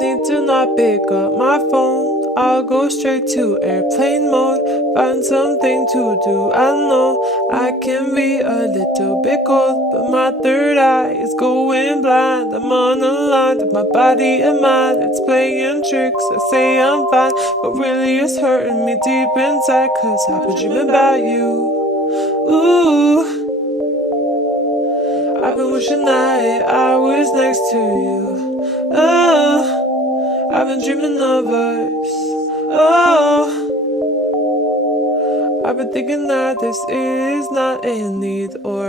need to not pick up my phone. I'll go straight to airplane mode, find something to do. I know I can be a little bit cold, but my third eye is going blind. I'm unaligned with my body and mind. It's playing tricks, I say I'm fine, but really it's hurting me deep inside, 'cause I've been dreaming about you. Ooh, I've been wishing that I was next to you. Oh, I've been dreaming of us. Oh, I've been thinking that this is not a need or